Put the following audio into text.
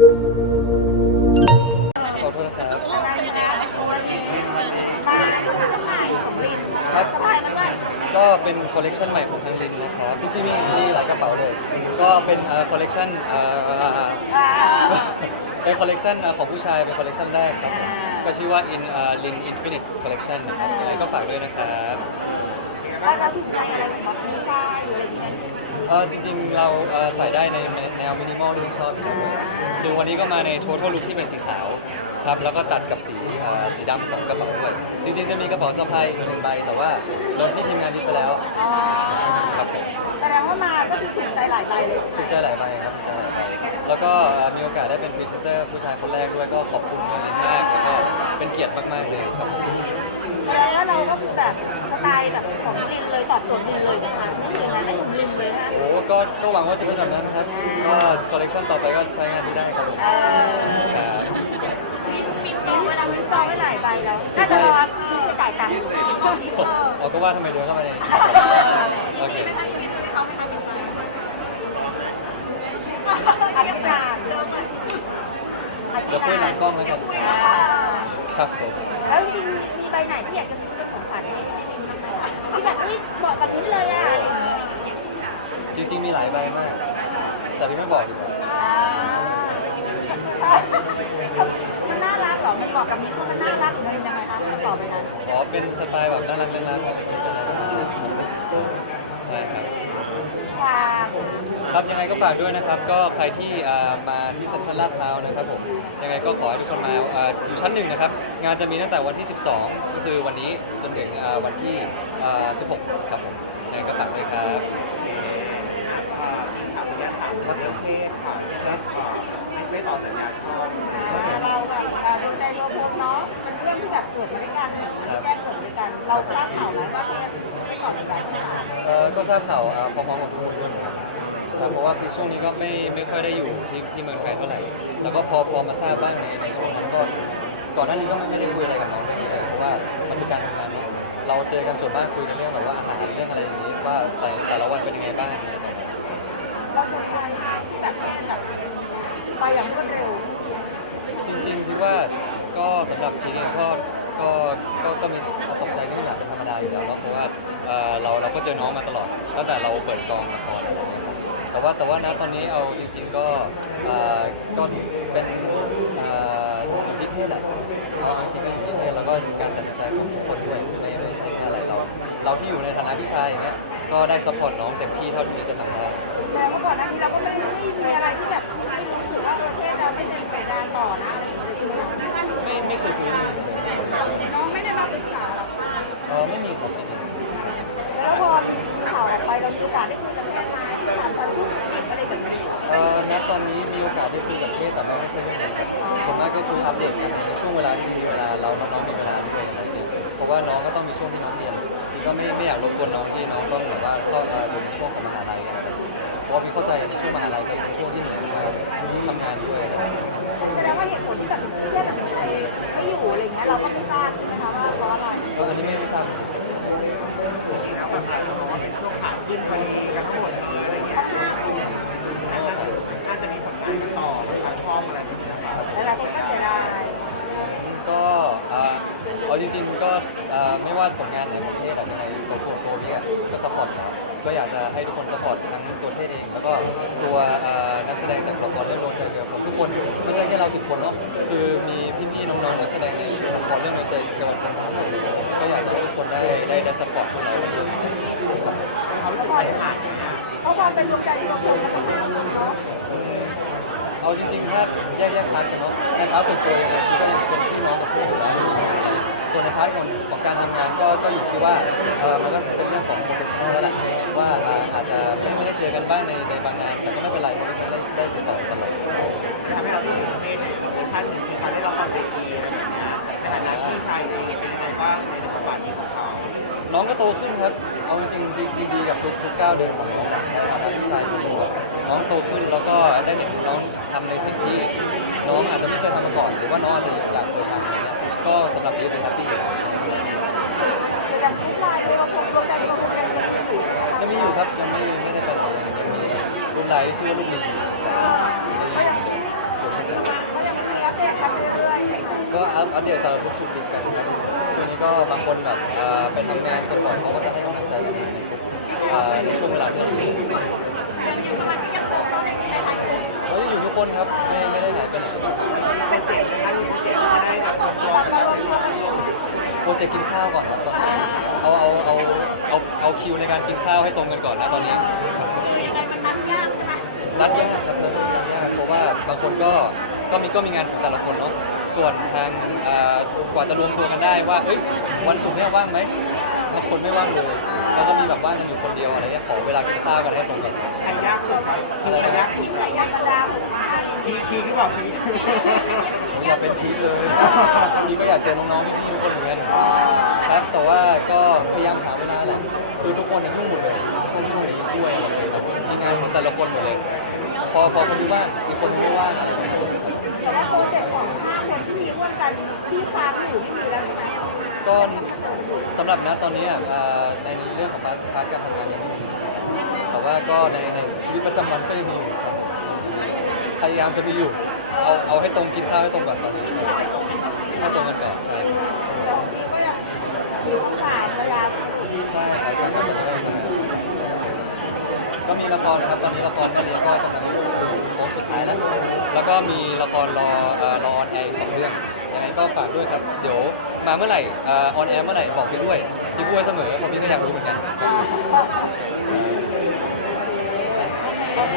ขอโทษนะครับครับ ก็เป็นคอลเลกชันใหม่ของทางลินนะครับจริงๆมีมีหลายกระเป๋าเลย ก็เป็นคอลเลกชันอ่าเป็นคอลเลกชันของผู้ชายเป็นคอลเลกชันแรกครับผมก็ชื่อว่า in lin infinite collection นะครับยังไงก็ฝากด้วยนะครับ เออจริงๆเราเอ่อใส่ได้ในแนวมินิมอลที่ชอบครับคือวันนี้ก็มาใน total look ที่เป็นสีขาวครับแล้วก็ตัดกับสีเอ่อสีดำของกระเป๋าด้วยจริงๆจะมีกระเป๋าสะพายอีกหนึ่งใบแต่ว่าโดนพี่ทีมงานยึดไปแล้วอ๋อครับผม แสดงว่ามาก็คือถูกใจหลายใบเลย ถูกใจหลายใบครับถูกใจหลายใบแล้วก็เอ่อมีโอกาสได้เป็นพรีเซนเตอร์ผู้ชายคนแรกด้วยก็ขอบคุณมากมากแล้วก็เป็นเกียรติมากๆเลยครับผม ตอบโจทย์ลินเลยนะคะนี่คืออะไรให้หนุ่มลินเลยนะโอ้ก็ก็หวังว่าจะเป็นแบบนั้นครับ ก็คอลเลกชันต่อไปก็ใช้งานที่ได้ครับผมเออครับมีจองเวลาจองไว้หลายใบแล้วน่าจะรอที่จะจ่ายตังค์อยู่เราก็ว่าทำไมเดินเข้ามาในโอเคอธิษฐานเดี๋ยวคุยหลังกล้องแล้วกันอ่าครับผม แล้วจริงๆมีใบไหนที่อยากจะซื้อเป็นของขวัญให้ลินบ้างไหมอะ ที่แบบเฮ้ยเหมาะกับลินเลยอะจริงๆมีหลายใบมาก แต่พี่ไม่บอกดีกว่ามันน่ารักเหรอมันบอกกับมิตรมันน่ารักหรือมันยังไงคะต่อไปนั้นอ๋อเป็นสไตล์แบบน่ารักน่ารักใช่ครับค่ะครับยังไงก็ฝากด้วยนะครับ ก็ใครที่อ่ามาที่เซ็นทรัลลาดพร้าวนะครับผมยังไงก็ขอให้ทุกคนมาอ่าอยู่ชั้นหนึ่งนะครับ งานจะมีตั้งแต่วันที่ 12 ก็คือวันนี้จนถึงอ่าวันที่อ่า16 ครับผมยังไงก็ฝากด้วยครับ อ่าถามเนี่ยถามเรื่องเพศค่ะแล้วอ่าไม่ต่อสัญญาเช่าเราแบบเอ่อเป็นใจรวมพลเนาะมันเรื่องที่แบบเกิดมาด้วยกันแจ้งเกิดด้วยกัน เราทราบข่าวแล้วว่าไม่ต่อสัญญาใช่ไหมคะเอ่อก็ทราบข่าวอ่าพร้อมๆกับทุกคนครับครับเพราะว่าคือช่วงนี้ก็ไม่ไม่ค่อยได้อยู่ที่ที่เมืองไทยเท่าไหร่ แล้วก็พอพอมาทราบบ้างในในช่วงนั้นก็ ก่อนหน้านี้ก็ไม่ไม่ได้คุยอะไรกับน้องไม่มีอะไรเพราะว่ามันคือการทำงานเนอะเราเจอกันส่วนมากคุยกันเรื่องแบบว่าอาหารเรื่องอะไรอย่างนี้ว่าแต่แต่ละวันเป็นยังไงบ้างเราจะทำที่แบบแบบไปอย่างรวดเร็วจริงๆคิดว่าก็สำหรับพีคเองก็ก็ก็ก็มีตกใจนิดหน่อยเป็นธรรมดาอยู่แล้วเนอะเพราะว่าเอ่อเราเราก็เจอน้องมาตลอดตั้งแต่เราเปิดกองละครอะไรอย่างเงี้ยครับแต่ว่าแต่ว่านะตอนนี้เอาจริงๆก็เอ่อก็ เทศแหละเอาจริงๆก็อยู่ที่เทศแล้วก็การตัดสินใจของทุกคนด้วยไม่ไม่ใช่แค่อะไรเรา เราที่อยู่ในฐานะพี่ชายอย่างเงี้ยก็ได้ซัพพอร์ตน้องเต็มที่เท่าที่จะทำได้แต่ว่าก่อนหน้านี้เราก็ไม่ได้มีอะไรที่แบบไม่รู้สึกว่าประเทศเราไม่ได้ไปดานต่อนะอะไรอย่างเงี้ยไม่ไม่เคยคุยเรื่องนี้น้องไม่ได้มาปรึกษาเราเออไม่มีครับไม่มีแล้วพอมีข่าวออกไปเรามีโอกาสได้คุยกับแม่ค้าที่ถามความรู้สึกอะไรแบบนี้ เอ่อณตอนนี้มีโอกาสได้คุยกับเชษแต่ไม่ใช่เรื่องนี้ ว่าน้องก็ต้องมีช่วงที่น้องเรียนก็ไม่ไม่อยากรบกวนน้องที่น้องต้องแบบว่าต้องอยู่ในช่วงของมหาลัยอะไรางเพราะว่าพี่เข้าใจในช่วงมหาลัยจะเป็นช่วงที่เหนื่อยมากทำงานด้วยแสดงว่าเหตุผลที่แบบที่ได้ตัดสินใจไม่อยู่อะไรอย่างเงี้ยเราก็ไม่ทราบใช่ไหมคะว่า จริงๆก็เอ่อไม่ว่าผลงานไหนของประเทศแต่ยังไงโซเชียลโซเนี่ยก็ซัพพอร์ตครับก็อยากจะให้ทุกคนซัพพอร์ตทั้งตัวเทศเองแล้วก็ตัวเอ่อนักแสดงจากละครเรื่องโรนใจเกี่ยวกับทุกคนไม่ใช่แค่เราสิบคนเนาะคือมีพี่ๆน้องๆนักแสดงในละครเรื่องโรนใจเกี่ยวกับคนทั้งหมดเลยก็อยากจะให้ทุกคนได้ได้ได้ซัพพอร์ตพวกเราเยอะเขาจะไปผ่านเนี่ยเพราะความเป็นดวงใจดวงคนแล้วก็ห้ามเนาะเอาจริงๆถ้าแยกแยกพาร์ทกันเนาะในพาร์ทส่วนตัวยังไงก็ยังเป็นพี่น้องกับเพื่อนอยู่แล้ว ส่วนในพาร์ทของของการทำงานก็ก็อยู่ที่ว่าเออมันก็เป็นเรื่องของ professional แล้วแหละว่าอ่าอาจจะไม่ไม่ได้เจอกันบ้างในในบางงาน แต่ก็ไม่เป็นไรเพราะว่าได้ได้ติดต่อตลอด ทำให้เราได้อยู่ประเทศเนี่ยโลเคชั่นมีการได้รับความเวทีอะไรแบบเนี้ยในฐานะที่ชายเองเป็นยังไงบ้างในบทบาทนี้ของเขาน้องก็โตขึ้นครับ เอาจริงๆจริงดีกับทุกทุกก้าวเดินของน้องนะในฐานะพี่ชายของน้องน้องโตขึ้นแล้วก็ได้เห็นน้องทำในสิ่งที่ น้องอาจจะไม่เคยทำมาก่อน หรือว่าน้องอาจจะอยากเคยทำอะไรเงี้ย ก็สำหรับพี่เป็นแฮปปี้อยู่แล้วอย่างทุกรายดวงคนดวงใจดวงคนเป็นคนสูงจะมีอยู่ครับยังไม่ไม่ได้ไปไหนยังมีรุ่นไลท์ชื่อรุ่นลีก็ยังมีอัปเดตสารทุกข์สุขดิบกันครับช่วงนี้ก็บางคนแบบเอ่อไปทำงานกันบ่อยเขาก็จะให้กำลังใจกันในกลุ่มเอ่อในช่วงเวลาที่เราอยู่เราจะอยู่ทุกคนครับไม่ไม่ได้หายไปไหน จกต์กินข้าวก่อนครับตอนนี้เอาเอาเอาเอาเอาคิวในการกินข้าวให้ตรงกันก่อนนะตอนนี้ครับนัดยากครับนัดยากเพราะว่าบางคนก็ก็มีก็มีงานของแต่ละคนเนาะส่วนทางอ่อกว่าจะรวมตัวกันได้ว่าเอ้ยวันศุกร์เนี่ยว่างไหมบางคนไม่ว่างเลยแล้วก็มีแบบว่างกันอยู่คนเดียวอะไรเงี้ยขอเวลากินข้าวกันให้ตรงกันใครยากสุดครับใครยากสุดใส่ยาดาผมมาพีพีที่บอกพีคผมอยากเป็นพีทเลยพีทก็อยากเจอน้องๆพี่ๆทุกคนเหมือนกันครับแต่ว่าก็พยายามหาเวลาแหละคือทุกคนยังยุ่งหมดเลยช่วงช่วงนี้ด้วยอะไรเลยครับมีงานของแต่ละคนหมดเลย พอพอคนนี้ว่าอีกคนไม่ว่างอะไรอย่างเงี้ยแต่ว่าโปรเจกต์ของห้าคนที่ร่วมกันที่ค้าอยู่ที่มีแล้วใช่ไหมก็สำหรับนะตอนนี้อะในเรื่องของพาร์ทพาร์ทการทำงานยังไม่มีแต่ว่าก็ในในชีวิตประจำวันก็ยังมีอยู่ครับ พยายามจะมีอยู่ เอาเอาให้ตรงกินข้าวให้ตรงก่อนตอนนี้ให้ตรงกันก่อนใช่คือสายเวลาใช่ครับใช่ก็จะได้ทำงานก็มีละครนะครับตอนนี้ละครก็เรียนก็กำลังอยู่สู่โค้งสุดท้ายแล้วแล้วก็มีละครรอเอ่อรอออนแอร์อีกสองเรื่องยังไงก็ฝากด้วยครับเดี๋ยวมาเมื่อไหร่ออนแอร์เมื่อไหร่บอกพี่ด้วยพี่พูดไว้เสมอเพราะพี่ก็อยากรู้เหมือนกันโอเค